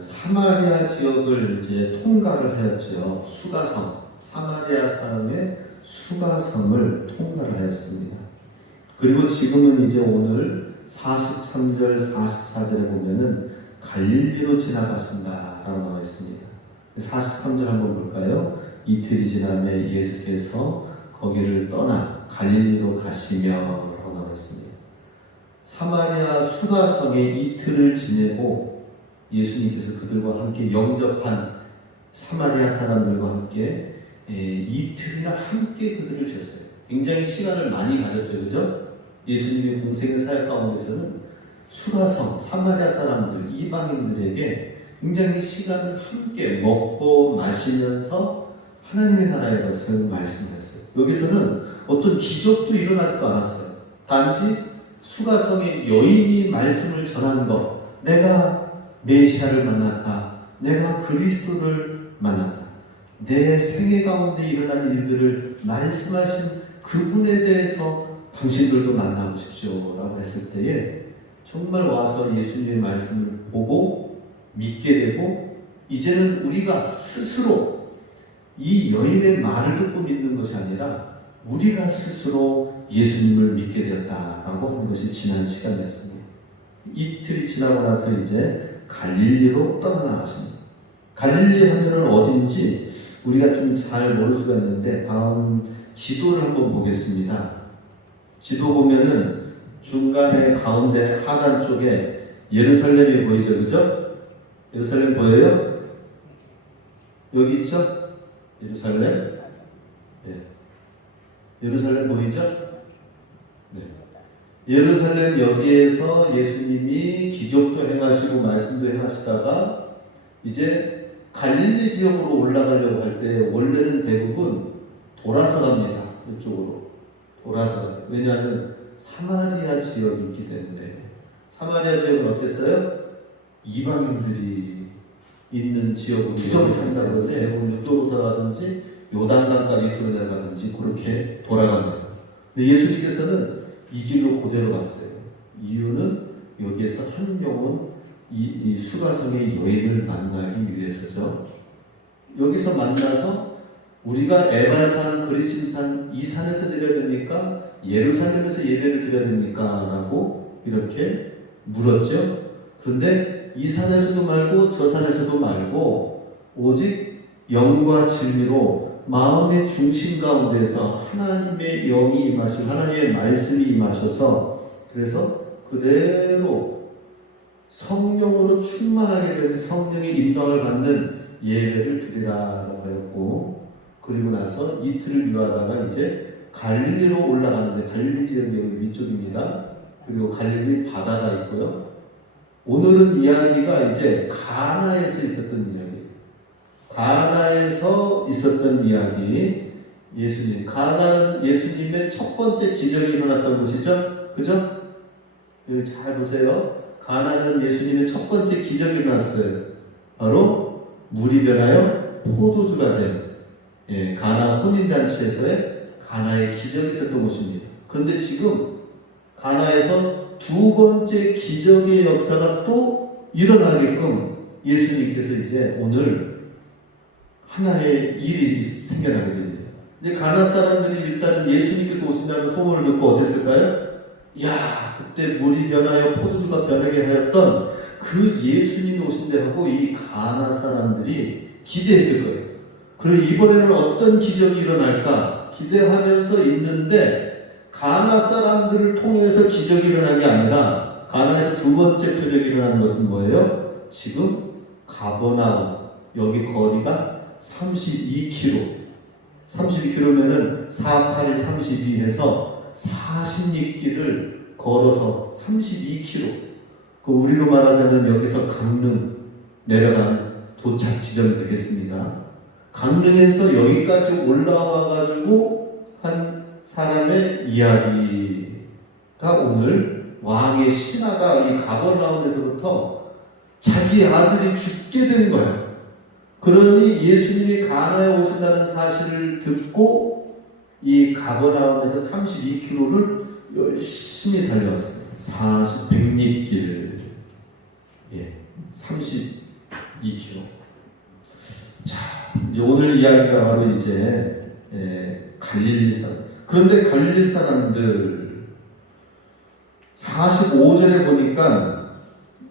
사마리아 지역을 이제 통과를 하였죠. 수가성, 사마리아 사람의 수가성을 통과를 하였습니다. 그리고 지금은 이제 오늘 43절, 44절에 보면은 갈릴리로 지나가신다라고 나와 있습니다. 43절 한번 볼까요? 이틀이 지나매 예수께서 거기를 떠나 갈릴리로 가시며 라고 나와 있습니다. 사마리아 수가성에 이틀을 지내고 예수님께서 그들과 함께 영접한 사마리아 사람들과 함께 이틀이나 함께 그들을 쉬었어요. 굉장히 시간을 많이 가졌죠, 그죠? 예수님의 공생의 사역 가운데서는 수가성, 사마리아 사람들, 이방인들에게 굉장히 시간을 함께 먹고 마시면서 하나님의 나라의 것을 말씀하셨어요. 여기서는 어떤 기적도 일어나지도 않았어요. 단지 수가성의 여인이 말씀을 전한 것, 내가 메시아를 만났다, 내가 그리스도를 만났다, 내 생애 가운데 일어난 일들을 말씀하신 그분에 대해서 당신들도 만나보십시오 라고 했을 때에 정말 와서 예수님의 말씀을 보고 믿게 되고, 이제는 우리가 스스로 이 여인의 말을 듣고 믿는 것이 아니라 우리가 스스로 예수님을 믿게 되었다라고 한 것이 지난 시간이었습니다. 이틀이 지나고 나서 이제 갈릴리로 떠나나가십니다. 갈릴리 하면은 어딘지 우리가 좀 잘 모를 수가 있는데 다음 지도를 한번 보겠습니다. 지도 보면은 중간에 가운데 하단 쪽에 예루살렘이 보이죠, 그죠? 예루살렘 보여요? 여기 있죠? 예루살렘. 네. 예루살렘 보이죠? 네. 예루살렘 여기에서 예수님이 기적도 행하시고 말씀도 행하시다가 이제 갈릴리 지역으로 올라가려고 할 때 원래는 대부분 돌아서 갑니다. 이쪽으로 돌아서. 왜냐하면 사마리아 지역이 있기 때문에. 사마리아 지역은 어땠어요? 이방인들이 있는 지역으로 무조건 한다고 해서 이쪽으로 돌아가든지 요단강가 밑으로 내려가든지 그렇게 돌아갑니다. 근데 예수님께서는 이 길로 그대로 갔어요. 이유는 여기에서 한 영혼 이 수가성의 여인을 만나기 위해서죠. 여기서 만나서 우리가 에발산, 그리심산 이 산에서 드려야 됩니까? 예루살렘에서 예배를 드려야 됩니까? 라고 이렇게 물었죠. 그런데 이 산에서도 말고 저 산에서도 말고 오직 영과 진리로 마음의 중심 가운데서 하나님의 영이 임하시고 하나님의 말씀이 임하셔서 그래서 그대로 성령으로 충만하게 되는 성령의 인도를 받는 예배를 드리라고 하였고, 그리고 나서 이틀을 유하다가 이제 갈릴리로 올라가는데, 갈릴리 지역이 여기 위쪽입니다. 그리고 갈릴리 바다가 있고요. 오늘은 이야기가 이제 가나에서 있었던 이야기. 가나에서 있었던 이야기. 예수님. 가나는 예수님의 첫 번째 기적이 일어났던 곳이죠. 그죠? 여기 잘 보세요. 가나는 예수님의 첫 번째 기적이 일어났어요. 바로 물이 변하여 포도주가 된 가나 혼인잔치에서의 가나의 기적이 있었던 곳입니다. 그런데 지금 가나에서 두 번째 기적의 역사가 또 일어나게끔 예수님께서 이제 오늘 하나의 일이 생겨나게 됩니다. 이제 가나 사람들이 일단 예수님께서 오신다는 소문을 듣고 어땠을까요? 야, 그때 물이 변하여 포도주가 변하게 하였던 그 예수님이 오신다 하고 이 가나 사람들이 기대했을 거예요. 그리고 이번에는 어떤 기적이 일어날까 기대하면서 있는데, 가나 사람들을 통해서 기적이 일어난 게 아니라 가나에서 두 번째 표적이 일어나는 것은 뭐예요? 지금 가버나움, 여기 거리가 32km. 32km면은 4, 8이 32 해서 46길을 걸어서 32km. 그 우리로 말하자면 여기서 강릉 내려간 도착 지점이 되겠습니다. 강릉에서 여기까지 올라와가지고 한 사람의 이야기가 오늘 왕의 신하가 이 가버나움에서부터 자기 아들이 죽게 된 거예요. 그러니 예수님이 가나에 오신다는 사실을 듣고 이 가버나움에서 32km를 열심히 달려왔어요. 100리길. 32km. 자, 이제 오늘 이야기가 바로 이제 갈릴리 사람. 그런데 갈릴리 사람들 45절에 보니까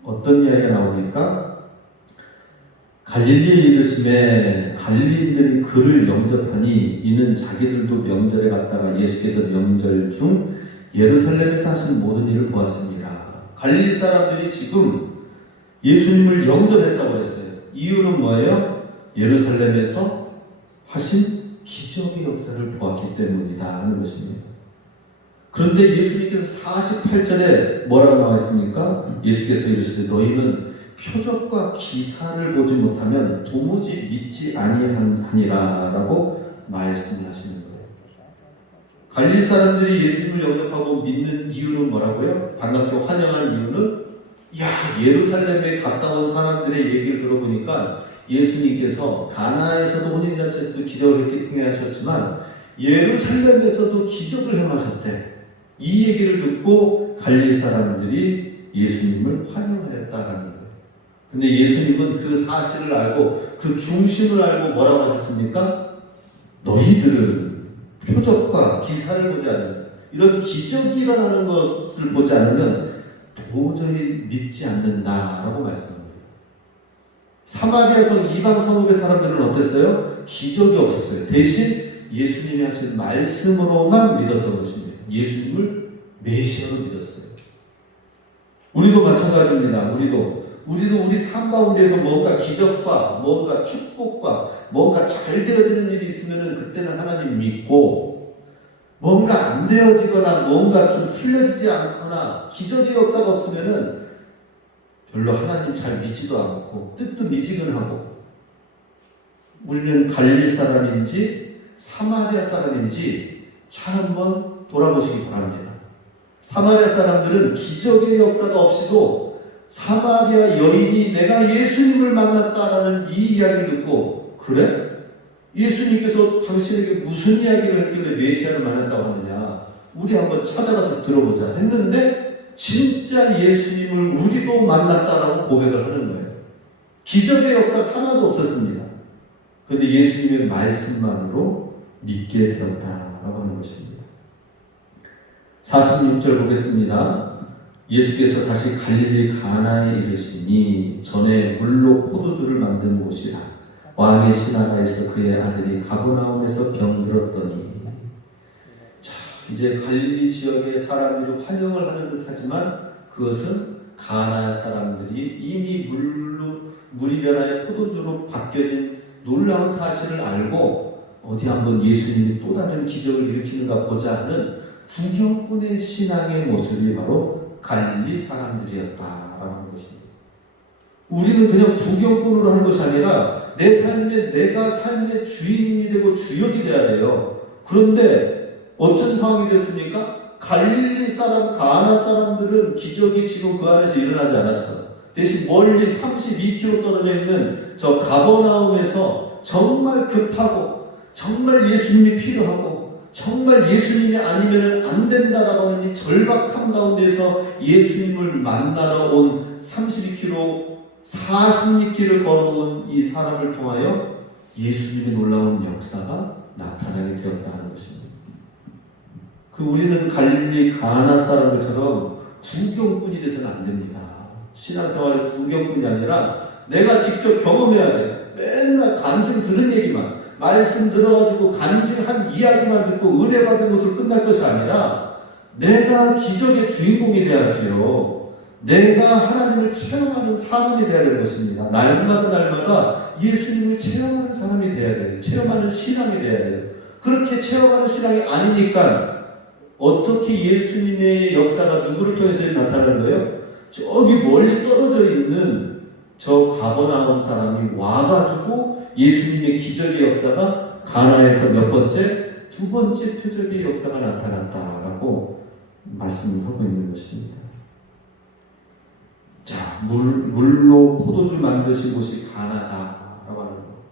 어떤 이야기가 나오니까 갈릴리에 이르심에 갈릴리인들이 그를 영접하니 이는 자기들도 명절에 갔다가 예수께서 명절 중 예루살렘에서 하신 모든 일을 보았습니다. 갈릴리 사람들이 지금 예수님을 영접했다고 그랬어요. 이유는 뭐예요? 예루살렘에서 하신 기적의 역사를 보았기 때문이다 하는 것입니다. 그런데 예수님께서 48절에 뭐라고 나와 있습니까? 예수께서 이르시되 너희는 표적과 기사를 보지 못하면 도무지 믿지 아니하니라 라고 말씀하시는 거예요. 갈릴리 사람들이 예수님을 영접하고 믿는 이유는 뭐라고요? 반갑게 환영한 이유는 예루살렘에 갔다 온 사람들의 얘기를 들어보니까 예수님께서 가나에서도 혼인잔치에서도 기적을 행하셨지만 예루살렘에서도 기적을 행하셨대. 이 얘기를 듣고 갈릴리 사람들이 예수님을 환영하였다라는 거예요. 근데 예수님은 그 사실을 알고 그 중심을 알고 뭐라고 하셨습니까? 너희들은 표적과 기사를 보지 않으면, 이런 기적이 일어나는 것을 보지 않으면 도저히 믿지 않는다라고 말씀합니다. 사마리아 성 이방 성읍의 사람들은 어땠어요? 기적이 없었어요. 대신 예수님이 하신 말씀으로만 믿었던 것입니다. 예수님을 메시아로 믿었어요. 우리도 마찬가지입니다. 우리도 우리 삶 가운데서 뭔가 기적과 뭔가 축복과 뭔가 잘 되어지는 일이 있으면 그때는 하나님 믿고, 뭔가 안 되어지거나 뭔가 좀 풀려지지 않거나 기적의 역사가 없으면 별로 하나님 잘 믿지도 않고 뜻도 미지근하고, 우리는 갈릴리 사람인지 사마리아 사람인지 잘 한번 돌아보시기 바랍니다. 사마리아 사람들은 기적의 역사가 없이도 사마리아 여인이 내가 예수님을 만났다라는 이 이야기를 듣고, 그래? 예수님께서 당신에게 무슨 이야기를 했길래 메시아를 만났다고 하느냐, 우리 한번 찾아가서 들어보자 했는데 진짜 예수님을 우리도 만났다라고 고백을 하는 거예요. 기적의 역사가 하나도 없었습니다. 그런데 예수님의 말씀만으로 믿게 되었다라고 하는 것입니다. 46절 보겠습니다. 예수께서 다시 갈릴리 가나에 이르시니 전에 물로 포도주를 만든 곳이라. 왕의 신하가 있어 그의 아들이 가버나움에서 병들었더니. 자, 이제 갈릴리 지역의 사람들이 환영을 하는 듯하지만 그것은 가나 사람들이 이미 물이 변하여 포도주로 바뀌어진 놀라운 사실을 알고 어디 한번 예수님이 또 다른 기적을 일으키는가 보자 하는 구경꾼의 신앙의 모습이 바로 갈릴리 사람들이었다라고 하는 것입니다. 우리는 그냥 구경꾼으로 하는 것이 아니라 내 삶에 내가 삶의 주인이 되고 주역이 돼야 돼요. 그런데 어떤 상황이 됐습니까? 갈릴리 사람, 가나 사람들은 기적이 지금 그 안에서 일어나지 않았어. 대신 멀리 32km 떨어져 있는 저 가버나움에서 정말 급하고 정말 예수님이 필요하고 정말 예수님이 아니면 안 된다라고 하는 이 절박함 가운데서 예수님을 만나러 온 32km, 46km를 걸어온 이 사람을 통하여 예수님의 놀라운 역사가 나타나게 되었다는 것입니다. 우리는 갈릴리 가나 사람들처럼 구경꾼이 돼서는 안 됩니다. 신앙생활의 구경꾼이 아니라 내가 직접 경험해야 돼. 맨날 간증 들은 얘기만, 말씀 들어가지고 간증한 이야기만 듣고 은혜받은 것으로 끝날 것이 아니라 내가 기적의 주인공이 되어야지요. 내가 하나님을 체험하는 사람이 되어야 되는 것입니다. 날마다 예수님을 체험하는 사람이 되어야 돼요. 체험하는 신앙이 되어야 돼요. 그렇게 체험하는 신앙이 아니니까 어떻게 예수님의 역사가 누구를 통해서 나타나는 거예요? 저기 멀리 떨어져 있는 저 가버나움 사람이 와가지고 예수님의 기적의 역사가 가나에서 몇 번째? 두 번째 표적의 역사가 나타났다라고 말씀을 하고 있는 것입니다. 자, 물로 포도주 만드신 곳이 가나다라고 하는 거.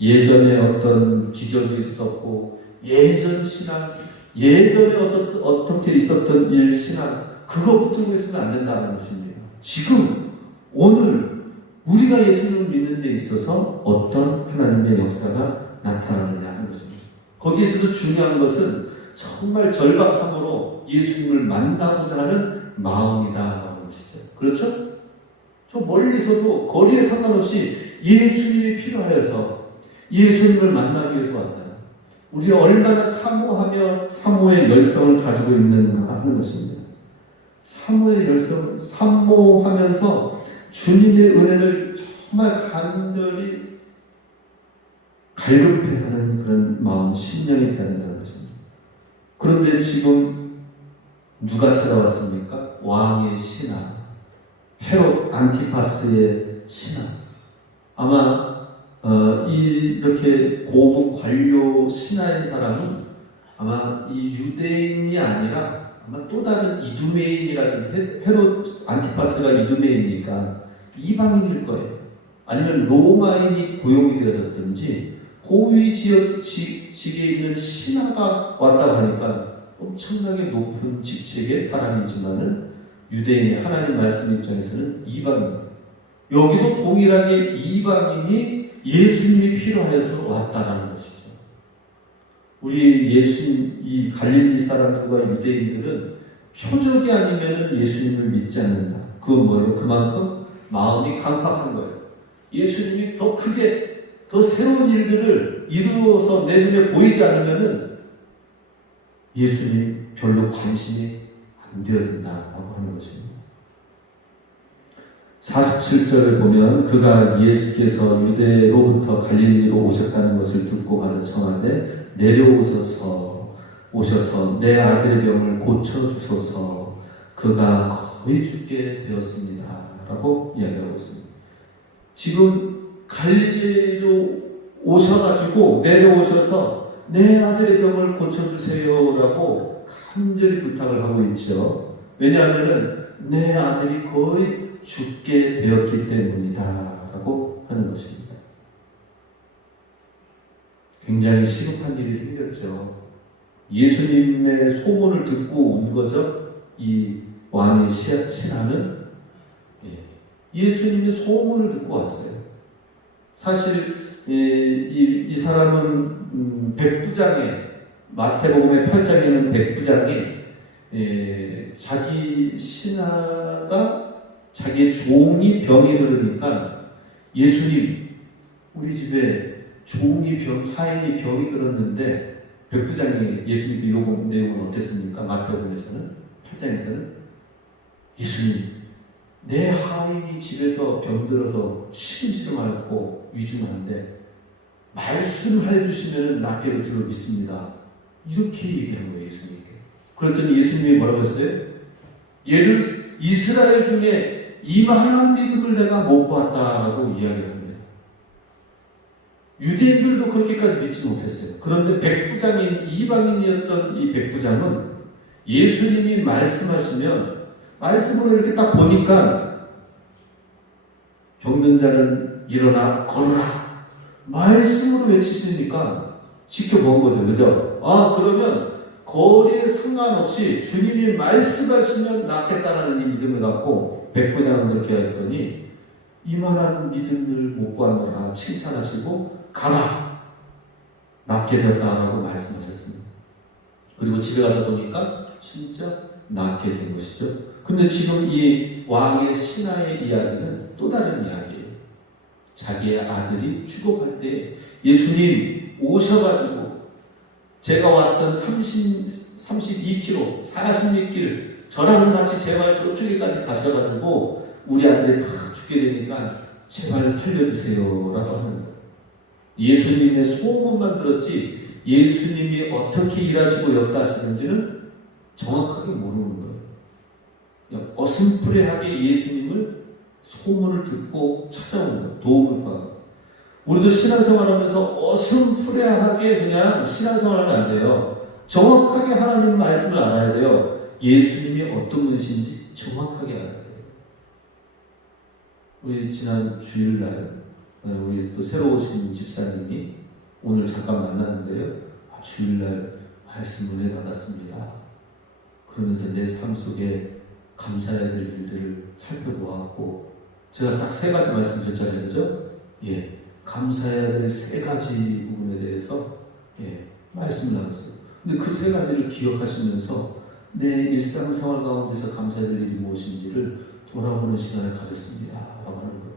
예전에 어떤 기적이 있었고 예전 신앙, 예전에 어떻게 있었던 일 신앙, 그거 붙들고 있으면 안 된다는 것입니다. 지금 오늘 우리가 예수님을 믿는 데 있어서 어떤 하나님의 역사가 나타나느냐 하는 것입니다. 거기에 있어서 중요한 것은 정말 절박함으로 예수님을 만나고자 하는 마음이다 하는 것이죠. 그렇죠? 저 멀리서도 거리에 상관없이 예수님이 필요하여서 예수님을 만나기 위해서 왔다. 우리가 얼마나 사모하며 사모의 열성을 가지고 있는가 하는 것입니다. 사모의 열성, 사모하면서 주님의 은혜를 정말 간절히 갈급해하는 그런 마음, 심령이 되어야 된다는 것입니다. 그런데 지금 누가 찾아왔습니까? 왕의 신하, 헤롯 안티파스의 신하. 아마 이렇게 고급 관료 신하인 사람은 아마 이 유대인이 아니라 아마 또 다른 이두메인이라든지, 헤롯 안티파스가 이두메인이니까 이방인일 거예요. 아니면 로마인이 고용이 되어졌든지 고위 지역에 있는 신하가 왔다고 하니까 엄청나게 높은 직책의 사람이지만은 유대인의 하나님 말씀 입장에서는 이방인. 여기도 동일하게 이방인이 예수님이 필요하여서 왔다라는 것이죠. 우리 예수님, 이 갈릴리 사람들과 유대인들은 표적이 아니면 예수님을 믿지 않는다. 그건 뭐예요? 그만큼 마음이 강팍한 거예요. 예수님이 더 크게, 더 새로운 일들을 이루어서 내 눈에 보이지 않으면 예수님 별로 관심이 안 되어진다라고 하는 것입니다. 47절을 보면 그가 예수께서 유대로부터 갈릴리로 오셨다는 것을 듣고 가서 청하되 내려오셔서 내 아들의 병을 고쳐주소서. 그가 거의 죽게 되었습니다 라고 이야기하고 있습니다. 지금 갈릴리로 오셔가지고 내려오셔서 내 아들의 병을 고쳐주세요 라고 간절히 부탁을 하고 있죠. 왜냐하면 내 아들이 거의 죽게 되었기 때문이다 라고 하는 것입니다. 굉장히 시급한 일이 생겼죠. 예수님의 소문을 듣고 온 거죠. 이 왕의 신하는 예수님의 소문을 듣고 왔어요. 사실 이 사람은 백부장의, 마태복음의 8장에는 백부장이 자기 신하가 자기의 종이 병이 들으니까 예수님, 우리 집에 하인이 병이 들었는데, 백부장이 예수님께 요구 내용은 어땠습니까? 마태복음에서는 8장에서는 예수님, 내 하인이 집에서 병들어서 심지도 않고 위중한데 말씀해 주시면 낫게 될 줄로 믿습니다. 이렇게 얘기한 거예요, 예수님께. 그랬더니 예수님이 뭐라고 했어요? 이스라엘 중에 이만한 믿음을 내가 못 봤다라고 이야기를 합니다. 유대인들도 그렇게까지 믿지 못했어요. 그런데 백부장인 이방인이었던 이 백부장은 예수님이 말씀하시면 말씀으로 이렇게 딱 보니까 병든 자는 일어나 걸어라 말씀으로 외치시니까 지켜본 거죠. 그죠? 그러면 거리에 상관없이 주님이 말씀하시면 낫겠다라는 이 믿음을 갖고 백부장은 그렇게 했더니 이만한 믿음을 못 봤노라 칭찬하시고 가라 낫게 되었다라고 말씀하셨습니다. 그리고 집에 가서 보니까 진짜 낫게 된 것이죠. 근데 지금 이 왕의 신하의 이야기는 또 다른 이야기예요. 자기의 아들이 죽어갈 때 예수님 오셔가지고 제가 왔던 32km, 40몇 저랑 같이 제발 저쪽에까지 가셔가지고 우리 아들이 다 죽게 되니까 제발 살려주세요 라고 하는 거예요. 예수님의 소문만 들었지 예수님이 어떻게 일하시고 역사하시는지는 정확하게 모르는 거예요. 그냥 어슴푸레하게 예수님을 소문을 듣고 찾아오는 거예요. 도움을 구하고. 우리도 신앙생활하면서 어슴푸레하게 그냥 신앙생활하면 안 돼요. 정확하게 하나님 말씀을 알아야 돼요. 예수님이 어떤 분이신지 정확하게 알아야 돼요. 우리 지난 주일날 우리 또 새로 오신 집사님이 오늘 잠깐 만났는데요. 주일날 말씀 은혜 받았습니다. 그러면서 내 삶 속에 감사해야 될 일들을 살펴보았고 제가 딱 세 가지 말씀드렸잖아요. 그죠? 예. 감사해야 될 세 가지 부분에 대해서 말씀을 나눴어요. 근데 그 세 가지를 기억하시면서 내 일상생활 가운데서 감사해야 될 일이 무엇인지를 돌아보는 시간을 가졌습니다. 라고 하는 거예요.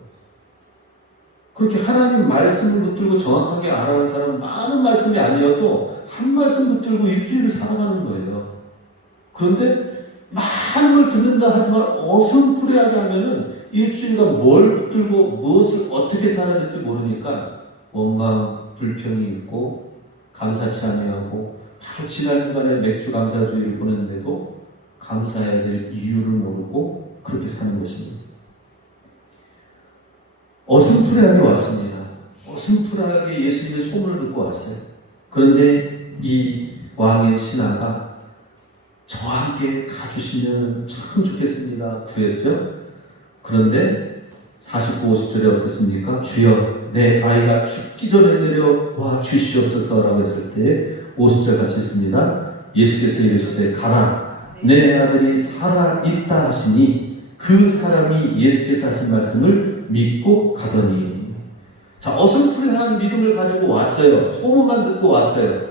그렇게 하나님 말씀을 붙들고 정확하게 알아가는 사람은 많은 말씀이 아니어도 한 말씀 붙들고 일주일을 살아가는 거예요. 그런데 많은 걸 듣는다 하지만 어슴푸레하게 하면은 일주일간 뭘 붙들고 무엇을 어떻게 살아야 될지 모르니까 원망, 불평이 있고 감사치 아니하고 바로 지난 주간에 맥주 감사주의를 보냈는데도 감사해야 될 이유를 모르고 그렇게 사는 것입니다. 어슴푸레하게 왔습니다. 어슴푸레하게 예수님의 소문을 듣고 왔어요. 그런데 이 왕의 신하가 저와 함께 가주시면 참 좋겠습니다. 구했죠. 그런데 49, 50절에 어떻습니까? 주여 내 아이가 죽기 전에 내려와 주시옵소서라고 했을 때 50절 같이 있습니다. 예수께서 이르시되 가라 내 아들이 살아있다 하시니 그 사람이 예수께서 하신 말씀을 믿고 가더니. 자, 어슴푸레한 믿음을 가지고 왔어요. 소문만 듣고 왔어요.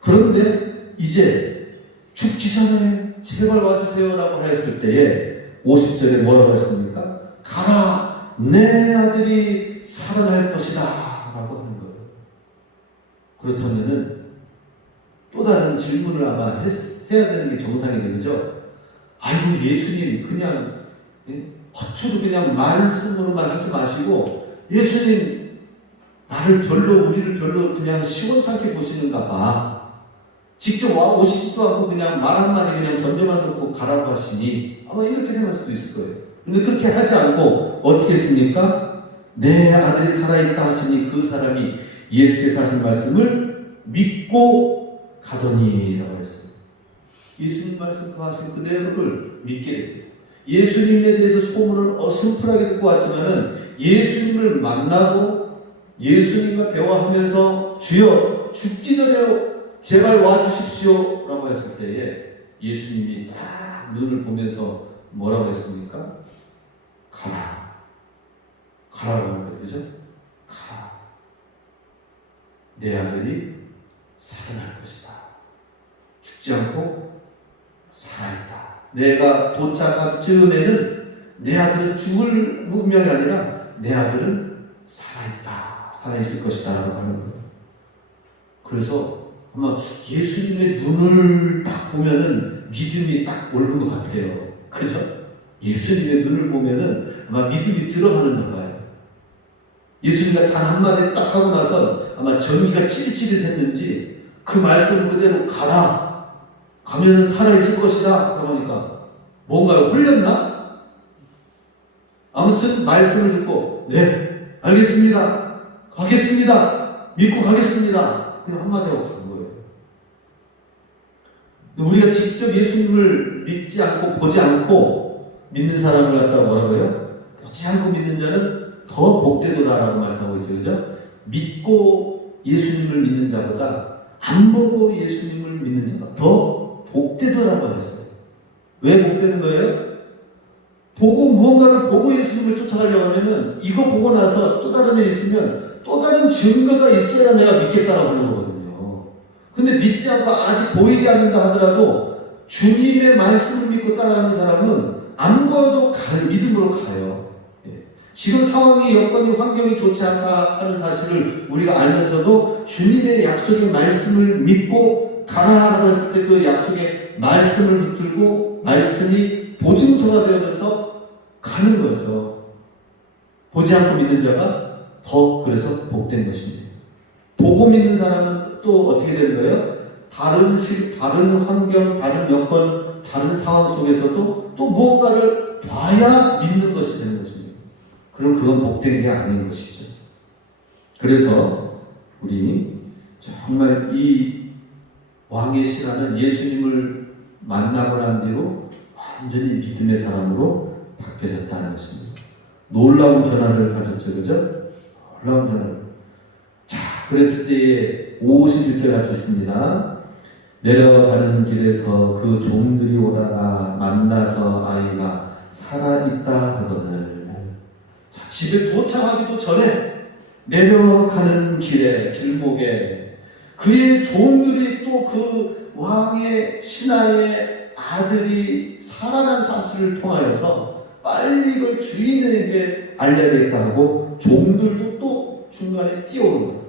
그런데 이제 죽기 전에 제발 와주세요라고 하였을 때에 50절에 뭐라고 했습니까? 가라 내 아들이 살아날 것이다 라고 하는 거예요. 그렇다면은 또 다른 질문을 아마 해야 되는 게 정상이죠. 그죠? 아이고 예수님 그냥 겉으로 그냥 말씀으로만 하지 마시고 예수님 나를 별로 우리를 별로 그냥 시원찮게 보시는가 봐. 직접 와 오시지도 않고 그냥 말 한마디 그냥 던져만 놓고 가라고 하시니 아마 이렇게 생각할 수도 있을 거예요. 근데 그렇게 하지 않고 어떻게 했습니까? 내 아들이 살아있다 하시니 그 사람이 예수께서 하신 말씀을 믿고 가더니 라고 했어요. 예수님 말씀 하신 그대로를 믿게 됐어요. 예수님에 대해서 소문을 어슴푸레하게 듣고 왔지만은 예수님을 만나고 예수님과 대화하면서 주여 죽기 전에 제발 와주십시오 라고 했을 때에 예수님이 딱 눈을 보면서 뭐라고 했습니까? 가라. 가라고 하는 거예요. 그죠? 가라. 내 아들이 살아날 것이다. 죽지 않고 살아있다. 내가 도착한 즈음에는 내 아들은 죽을 운명이 아니라 내 아들은 살아있다. 살아있을 것이다. 라고 하는 거예요. 그래서 아마 예수님의 눈을 딱 보면은 믿음이 딱 오는 것 같아요. 그죠? 예수님의 눈을 보면은 아마 믿음이 들어가는 거예요. 예수님과 단 한마디 딱 하고 나서 아마 전기가 찌릿찌릿했는지 그 말씀 그대로 가라. 가면은 살아있을 것이다. 그러니까 뭔가를 홀렸나? 아무튼 말씀을 듣고 네 알겠습니다. 가겠습니다. 믿고 가겠습니다. 그냥 한마디 하고 간 거예요. 우리가 직접 예수님을 믿지 않고 보지 않고 믿는 사람을 갖다가 뭐라고 해요? 보지 않고 믿는 자는 더 복되도다라고 말씀하고 있죠. 그죠? 믿고 예수님을 믿는 자보다 안 보고 예수님을 믿는 자가 더 복되도라고 했어요. 왜 복되는 거예요? 보고 무언가를 보고 예수님을 쫓아가려고 하면 이거 보고 나서 또 다른 일 있으면 또 다른 증거가 있어야 내가 믿겠다라고 하는 거거든요. 근데 믿지 않고 아직 보이지 않는다 하더라도 주님의 말씀을 믿고 따라가는 사람은 안 보여도 믿음으로 가요. 지금 상황이 여건이 환경이 좋지 않다 하는 사실을 우리가 알면서도 주님의 약속의 말씀을 믿고 가라라고 했을 때 그 약속의 말씀을 붙들고 말씀이 보증서가 되어져서 가는 거죠. 보지 않고 믿는 자가 더 그래서 복된 것입니다. 보고 믿는 사람은 또 어떻게 되는 거예요? 다른 환경, 다른 여건, 다른 상황 속에서도 또 무언가를 봐야 믿는 것이 되는 것입니다. 그럼 그건 복된 게 아닌 것이죠. 그래서 우리 정말 이 왕의 신하는 예수님을 만나고 난 뒤로 완전히 믿음의 사람으로 바뀌어졌다는 것입니다. 놀라운 변화를 가졌죠. 그죠? 놀라운 변화를. 자, 그랬을 때에 51절 같이 있습니다. 내려가는 길에서 그 종들이 오다가 만나서 아이가 살아있다 하거늘. 집에 도착하기도 전에 내려가는 길에 길목에 그의 종들이 또 그 왕의 신하의 아들이 살아난 사실을 통하여서 빨리 이걸 주인에게 알려야 되겠다 하고 종들도 또 중간에 뛰어오는 거예요.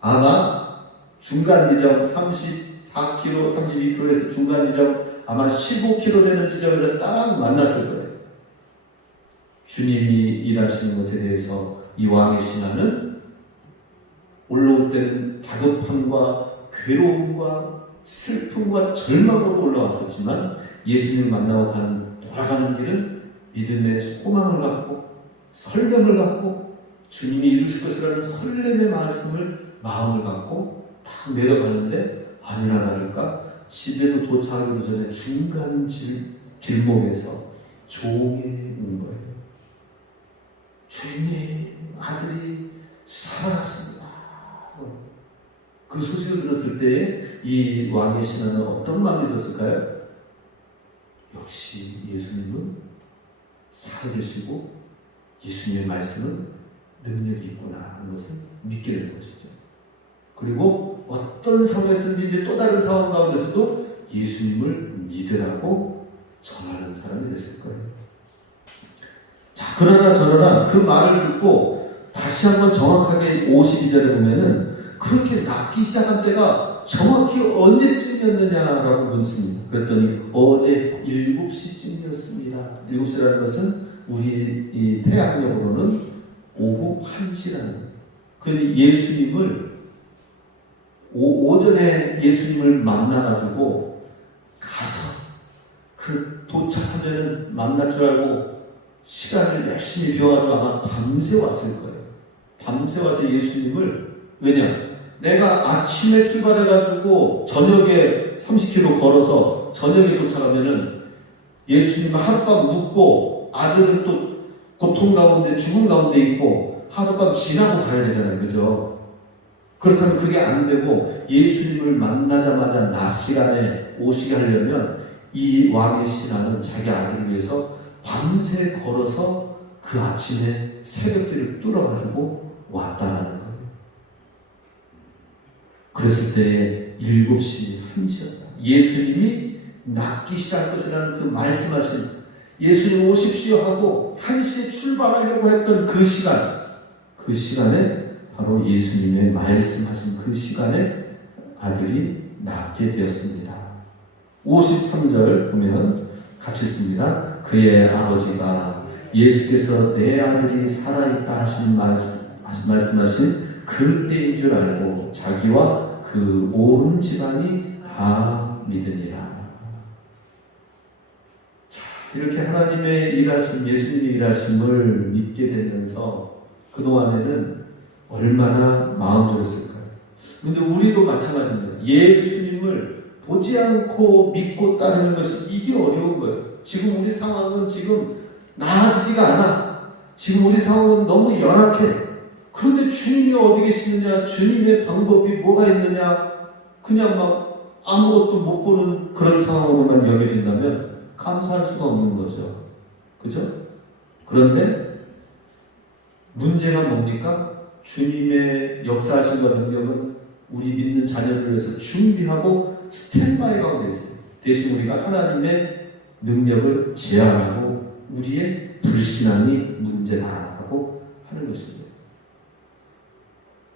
아마 중간 지점 34km, 32km에서 중간 지점 아마 15km 되는 지점에서 딱 만났을 거예요. 주님이 일하시는 것에 대해서 이 왕의 신하는 올라올 때는 다급함과 괴로움과 슬픔과 절망으로 올라왔었지만 예수님 만나고 돌아가는 길은 믿음의 소망을 갖고 설렘을 갖고 주님이 이루실 것이라는 설렘의 마음을 갖고 딱 내려가는데 아니나 다를까 집에도 도착하기 전에 중간 길목에서 종이 온 거예요. 주인님, 아들이 살아났습니다. 그 소식을 들었을 때에 이 왕의 신하는 어떤 마음이 들었을까요? 역시 예수님은 살아계시고 예수님의 말씀은 능력이 있구나 하는 것을 믿게 된 것이죠. 그리고 어떤 상황에서든지 이제 또 다른 상황 가운데서도 예수님을 믿으라고 전하는 사람이 됐을 거예요. 자, 그러나 그 말을 듣고 다시 한번 정확하게 52절에 보면은 그렇게 낫기 시작한 때가 정확히 언제쯤이었느냐라고 묻습니다. 그랬더니 어제 7시쯤이었습니다. 7시라는 것은 우리 이 태양력으로는 오후 1시라는 거예요. 예수님을 오전에 예수님을 만나가지고 가서 그 도착하면은 만날 줄 알고 시간을 열심히 비워가지고 아마 밤새 왔을 거예요. 밤새 와서 예수님을 왜냐? 내가 아침에 출발해가지고 저녁에 30km 걸어서 저녁에 도착하면은 예수님은 하룻밤 묵고 아들은 또 고통 가운데 죽음 가운데 있고 하룻밤 지나고 가야 되잖아요. 그죠? 그렇다면 그게 안 되고 예수님을 만나자마자 낮 시간에 오시게 하려면 이 왕의 신하는 자기 아들을 위해서 밤새 걸어서 그 아침에 새벽길을 뚫어가지고 왔다라는 거예요. 그랬을 때 7시 1시였다. 예수님이 낫기 시작할 것이라는 그 말씀하신 예수님 오십시오 하고 1시에 출발하려고 했던 그 시간에 바로 예수님의 말씀하신 그 시간에 아들이 낫게 되었습니다. 53절 보면 같이 씁니다. 그의 아버지가 예수께서 내 아들이 살아있다 하신 말씀하신 그때인 줄 알고 자기와 그 온 집안이 다 믿으니라. 자, 이렇게 하나님의 일하심, 예수님의 일하심을 믿게 되면서 그동안에는 얼마나 마음 졸였을까요? 근데 우리도 마찬가지입니다. 예수님을 보지 않고 믿고 따르는 것이 이게 어려운 거예요. 지금 우리 상황은 지금 나아지지가 않아. 지금 우리 상황은 너무 열악해. 그런데 주님이 어디 계시느냐, 주님의 방법이 뭐가 있느냐, 그냥 막 아무것도 못 보는 그런 상황으로만 여겨진다면 감사할 수가 없는 거죠. 그죠? 그런데 문제가 뭡니까? 주님의 역사하심과 능력은 우리 믿는 자녀를 위해서 준비하고 스탠바이 가고 있어요. 대신 우리가 하나님의 능력을 제한하고 우리의 불신앙이 문제다 하고 하는 것입니다.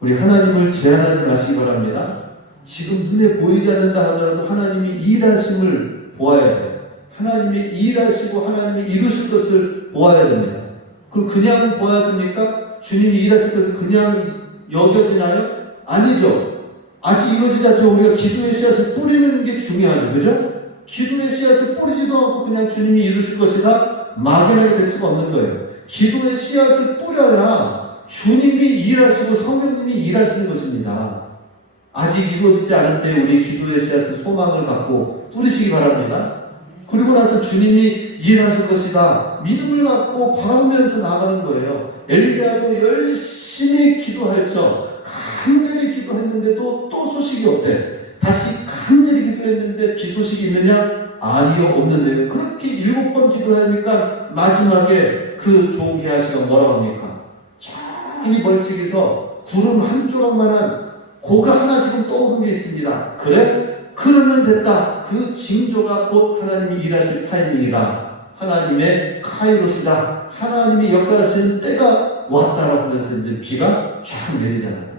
우리 하나님을 제한하지 마시기 바랍니다. 지금 눈에 보이지 않는다 하더라도 하나님이 일하심을 보아야 돼요. 하나님이 일하시고 하나님이 이루실 것을 보아야 됩니다. 그럼 그냥 보아집니까? 주님이 일하실 것을 그냥 여겨지나요? 아니죠. 아직 이루어지지 않지만 우리가 기도의 씨앗을 뿌리는 게 중요하죠. 그죠? 기도의 씨앗을 뿌리지도 않고 그냥 주님이 이루실 것이다 막연하게 될 수가 없는 거예요. 기도의 씨앗을 뿌려야 주님이 일하시고 성령님이 일하시는 것입니다. 아직 이루어지지 않을 때 우리 기도의 씨앗을 소망을 갖고 뿌리시기 바랍니다. 그리고 나서 주님이 일하실 것이다 믿음을 갖고 바라보면서 나가는 거예요. 엘리야도 열심히 기도했죠. 간절히 기도했는데도 또 소식이 없대. 다시 간절히 기도했는데 비소식이 있느냐? 아니요, 없는데요. 그렇게 7번 기도하니까 마지막에 그 좋은 계하시가 뭐라고 합니까? 저기 멀찍이서 구름 한 조각만한 고가 하나 지금 떠오르는 게 있습니다. 그래? 그러면 됐다. 그 징조가 곧 하나님이 일하실 타이밍이다. 하나님의 카이로스다. 하나님이 역사하시는 때가 왔다라고 하면서 이제 비가 쫙 내리잖아요.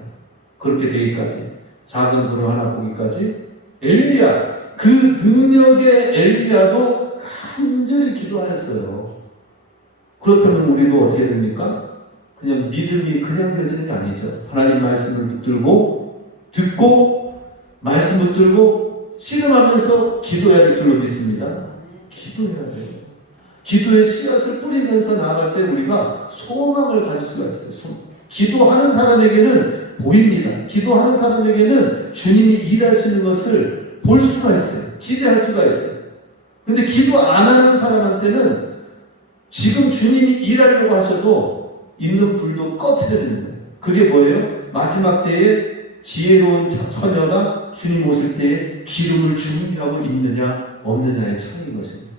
그렇게 되기까지, 작은 구름 하나 보기까지 엘리야, 그 능력의 엘리야도 간절히 기도하였어요. 그렇다면 우리도 어떻게 됩니까? 그냥 믿음이 그냥 되어지는 게 아니죠. 하나님 말씀을 붙들고 듣고 말씀 붙들고 씨름하면서 기도해야 될 줄로 믿습니다. 기도해야 돼요. 기도의 씨앗을 뿌리면서 나아갈 때 우리가 소망을 가질 수가 있어요. 기도하는 사람에게는 보입니다. 기도하는 사람에게는 주님이 일하시는 것을 볼 수가 있어요. 기대할 수가 있어요. 그런데 기도 안 하는 사람한테는 지금 주님이 일하려고 하셔도 있는 불도 꺼트려지는 거예요. 그게 뭐예요? 마지막 때에 지혜로운 처녀가 주님 오실 때에 기름을 준비하고 있느냐 없느냐의 차이인 것입니다.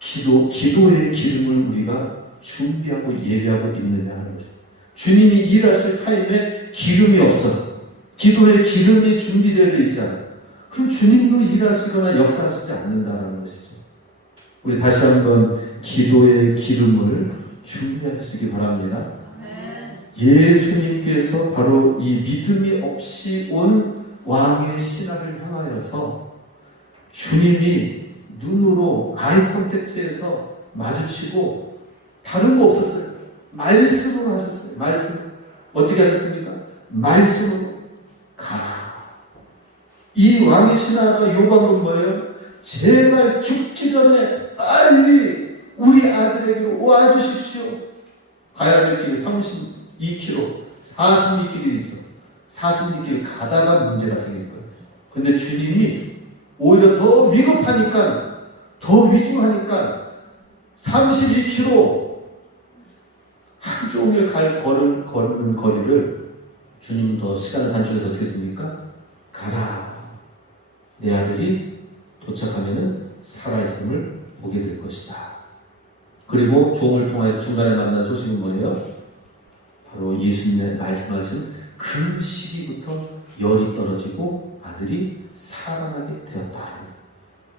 기도의 기름을 우리가 준비하고 예배하고 있느냐 하는 것입니다. 주님이 일하실 타임에 기름이 없어. 기도에 기름이 준비되어 있잖아요. 그럼 주님도 일하시거나 역사하시지 않는다는 것이죠. 우리 다시 한번 기도의 기름을 준비하시기 바랍니다. 예수님께서 바로 이 믿음이 없이 온 왕의 신하를 향하여서 주님이 눈으로 아이 컨택트에서 마주치고 다른 거 없었어요. 말씀으로 하셨어요. 말씀. 어떻게 하셨습니까? 말씀으로 가라. 이 왕의 신하가 요구한 건 뭐예요? 제발 죽기 전에 빨리 우리 아들에게로 와주십시오. 가야 될 길이 32km, 42km 있어. 42km 가다가 문제가 생긴 거예요. 근데 주님이 오히려 더 위급하니까, 더 위중하니까 32km 하루 종일 걸는 거리를 주님 더 시간을 단축해서 어떻게 했습니까? 가라. 내 아들이 도착하면은 살아있음을 보게 될 것이다. 그리고 종을 통해서 중간에 만난 소식은 뭐예요? 바로 예수님의 말씀하신 그 시기부터 열이 떨어지고 아들이 살아나게 되었다.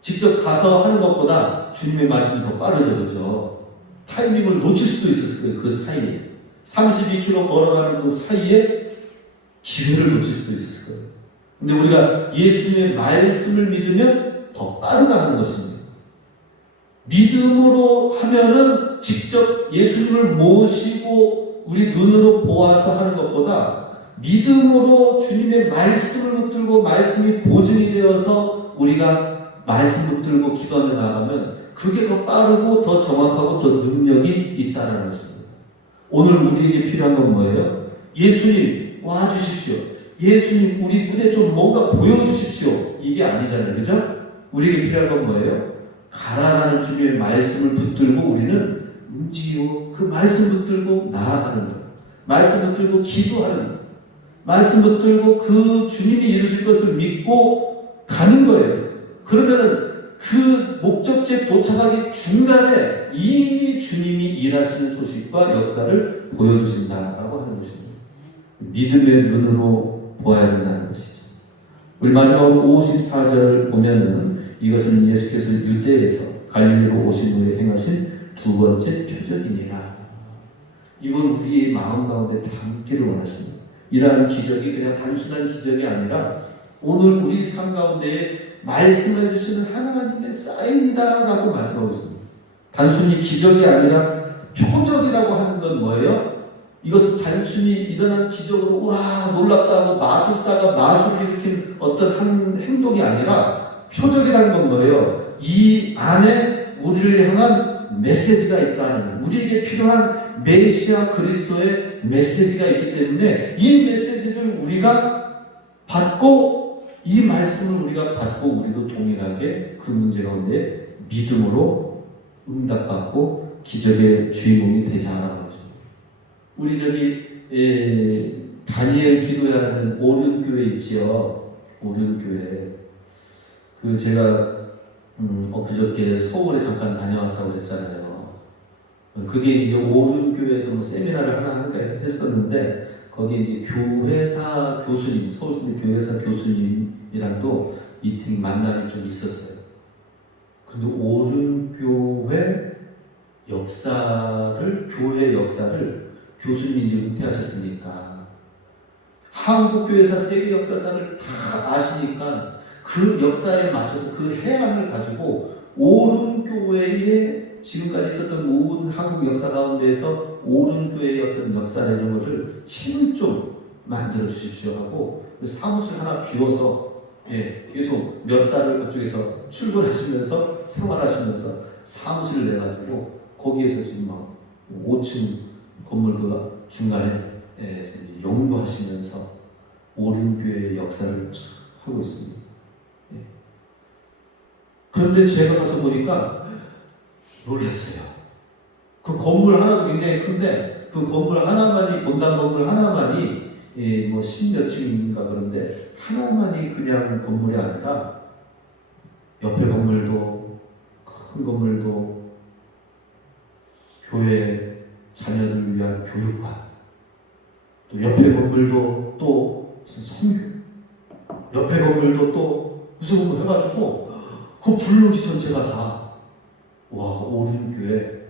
직접 가서 하는 것보다 주님의 말씀이 더 빠르죠. 그렇죠? 타이밍을 놓칠 수도 있었을 거예요. 그 사이에 32km 걸어가는 그 사이에 기회를 놓칠 수도 있었을 거예요. 근데 우리가 예수님의 말씀을 믿으면 더 빠르다 하는 것입니다. 믿음으로 하면은 직접 예수님을 모시고 우리 눈으로 보아서 하는 것보다 믿음으로 주님의 말씀을 붙들고 말씀이 보증이 되어서 우리가 말씀 붙들고 기도하며 나아가면 그게 더 빠르고 더 정확하고 더 능력이 있다는 것입니다. 오늘 우리에게 필요한 건 뭐예요? 예수님 와주십시오. 예수님 우리 눈에 좀 뭔가 보여주십시오. 이게 아니잖아요. 그죠? 우리에게 필요한 건 뭐예요? 가라라는 주님의 말씀을 붙들고 우리는 움직이고 그 말씀 붙들고 나아가는 거예요. 말씀 붙들고 기도하는 거예요. 말씀 붙들고 그 주님이 이루실 것을 믿고 가는 거예요. 그러면은 그 목적지에 도착하기 중간에 이미 주님이 일하시는 소식과 역사를 보여주신다라고 하는 것입니다. 믿음의 눈으로 보아야 된다는 것이죠. 우리 마지막으로 54절 보면은 이것은 예수께서 유대에서 갈릴리로 오신 후에 행하신 두 번째 표적이니라. 이건 우리의 마음 가운데 담기를 원하십니다. 이러한 기적이 그냥 단순한 기적이 아니라 오늘 우리 삶 가운데 말씀해 주시는 하나님의 사인이다라고 말씀하고 있습니다. 단순히 기적이 아니라 표적이라고 하는 건 뭐예요? 이것은 단순히 일어난 기적으로 와 놀랍다고 마술사가 마술을 일으킨 어떤 한 행동이 아니라 표적이라는 건 뭐예요? 이 안에 우리를 향한 메시지가 있다는, 우리에게 필요한 메시아 그리스도의 메시지가 있기 때문에 이 메시지를 우리가 받고 이 말씀을 우리가 받고 우리도 동일하게 그 문제 가운데 믿음으로 응답받고 기적의 주인공이 되자 하는 거죠. 우리 다니엘 기도하는 오륜교회 있지요. 오륜교회. 제가 엊그저께 서울에 잠깐 다녀왔다고 그랬잖아요. 그게 이제 오륜교회에서 뭐 세미나를 하나 했었는데 거기 이제 교회사 교수님, 서울시대 교회사 교수님이랑도 미팅 만남이 좀 있었어요. 근데 오륜교회 역사를, 교회 역사를 교수님이 이제 은퇴하셨으니까 한국교회사 세계 역사사를 다 아시니까 그 역사에 맞춰서 그 해안을 가지고 오륜교회의 지금까지 있었던 모든 한국 역사 가운데에서 오륜교회의 어떤 역사나 이런 것을 책을 좀 만들어 주십시오 하고 사무실 하나 비워서 계속 몇 달을 그쪽에서 출근하시면서 생활하시면서 사무실을 내가지고 거기에서 지금 막 5층 건물 그 중간에 연구하시면서 오륜교회의 역사를 하고 있습니다. 그런데 제가 가서 보니까 놀랐어요. 그 건물 하나도 굉장히 큰데 그 건물 하나만이, 본당 건물 하나만이 뭐 10몇 층인가 그런데 하나만이 그냥 건물이 아니라 옆에 건물도, 큰 건물도 교회 자녀들을 위한 교육관, 또 옆에 건물도 또 무슨 선교, 옆에 건물도 또 무슨 뭐 해가지고 그 블록이 전체가 다 오륜교회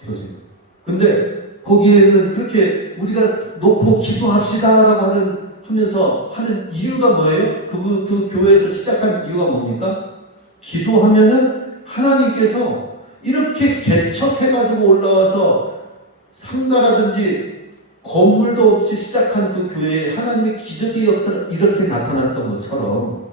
되어져요. 근데 거기에는 그렇게 우리가 놓고 기도합시다라고 하면서 하는 이유가 뭐예요? 그 교회에서 시작한 이유가 뭡니까? 기도하면은 하나님께서 이렇게 개척해가지고 올라와서 상가라든지 건물도 없이 시작한 그 교회에 하나님의 기적의 역사가 이렇게 나타났던 것처럼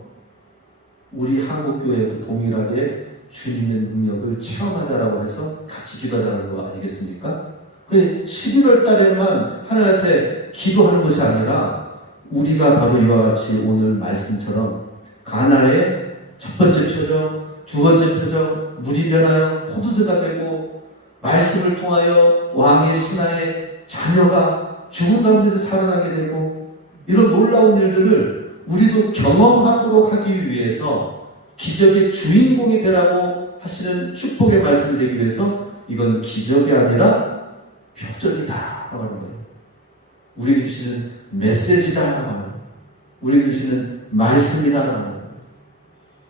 우리 한국교회도 동일하게 주님의 능력을 체험하자라고 해서 같이 기도하자는 거 아니겠습니까? 11월 달에만 하나님 앞에 기도하는 것이 아니라 우리가 바로 이와 같이 오늘 말씀처럼 가나의 첫 번째 표정, 두 번째 표정, 물이 변하여 포도주가 되고 말씀을 통하여 왕의 신하의 자녀가 죽은 가운데서 살아나게 되고 이런 놀라운 일들을 우리도 경험하도록 하기 위해서 기적의 주인공이 되라고 하시는 축복의 말씀을 드리기 위해서 이건 기적이 아니라 표적이다 라고 하는 거예요. 우리에게 주시는 메시지다 라고 하는 거예요. 우리에게 주시는 말씀이다 라고 하는 거예요.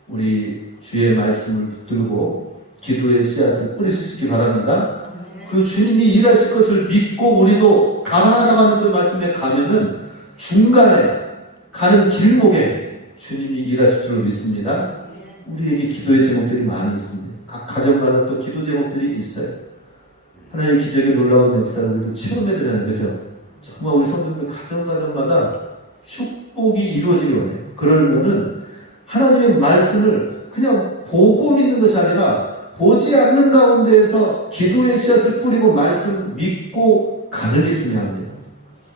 우리 주의 말씀을 붙들고 기도의 씨앗을 뿌리실 수 있기 바랍니다. 그 주님이 일하실 것을 믿고 우리도 가나가는 그 말씀에 가면은 중간에 가는 길목에 주님이 일하실 줄 믿습니다. 우리에게 기도의 제목들이 많이 있습니다. 각 가정마다 또 기도 제목들이 있어요. 하나님 기적의 놀라운 역사를 우리도 체험해야 되는 거죠. 정말 우리 성도들 가정마다 축복이 이루어지기 원해요. 그러면은 하나님의 말씀을 그냥 보고 믿는 것이 아니라 보지 않는 가운데에서 기도의 씨앗을 뿌리고 말씀 믿고 가는 게 중요합니다.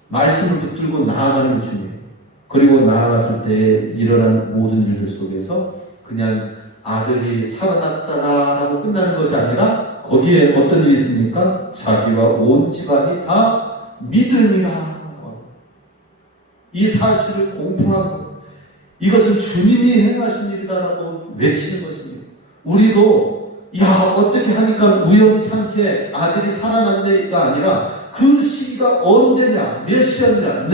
말씀을 붙들고 나아가는 게 중요해요. 그리고 나아갔을 때 일어난 모든 일들 속에서 그냥 아들이 살아났다라고 끝나는 것이 아니라 거기에 어떤 일이 있습니까? 자기와 온 집안이 다 믿음이라. 이 사실을 공포하고 이것은 주님이 행하신 일이다라고 외치는 것입니다. 우리도 어떻게 하니까 우연찮게 아들이 살아난다가 아니라 그 시기가 언제냐, 몇 시였냐,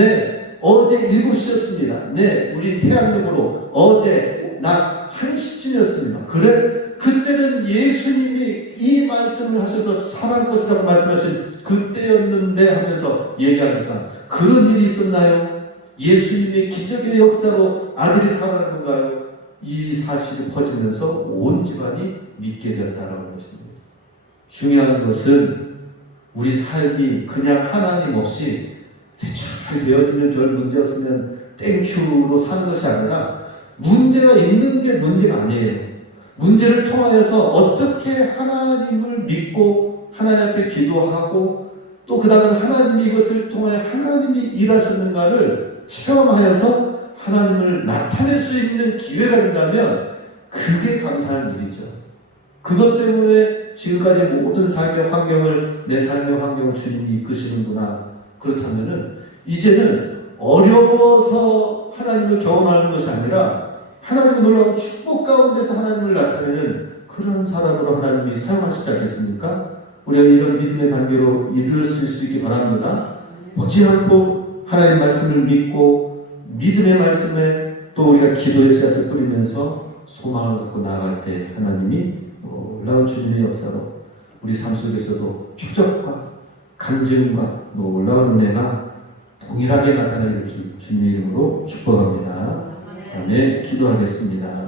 어제 7시였습니다. 우리 태양력으로 어제 낮 1시쯤이었습니다. 그래? 그때는 예수님이 이 말씀을 하셔서 살아날 것이라고 말씀하신 그때였는데 하면서 얘기하니까 그런 일이 있었나요? 예수님의 기적의 역사로 아들이 살아난 건가요? 이 사실이 퍼지면서 온 집안이 믿게 되었다는 것입니다. 중요한 것은 우리 삶이 그냥 하나님 없이 잘 되어지면 별 문제 없으면 땡큐로 사는 것이 아니라 문제가 있는 게 문제가 아니에요. 문제를 통하여서 어떻게 하나님을 믿고 하나님 앞에 기도하고 또 그 다음에 하나님이 이것을 통하여 하나님이 일하셨는가를 체험하여서 하나님을 나타낼 수 있는 기회가 된다면 그게 감사한 일이죠. 그것 때문에 지금까지 모든 삶의 환경을, 내 삶의 환경을 주님이 이끄시는구나. 그렇다면은 이제는 어려워서 하나님을 경험하는 것이 아니라 하나님의 놀라운 축복 가운데서 하나님을 나타내는 그런 사람으로 하나님이 사용하시지 않겠습니까? 우리가 이런 믿음의 관계로 이루어질 수 있기 바랍니다. 보지 않고 하나님의 말씀을 믿고 믿음의 말씀에 또 우리가 기도의 씨앗을 뿌리면서 소망을 갖고 나아갈 때 하나님이 놀라운 주님의 역사로 우리 삶 속에서도 표적과 간증과 놀라운 은혜가 동일하게 나타나는 주님의 이름으로 축복합니다. 아멘. 기도하겠습니다.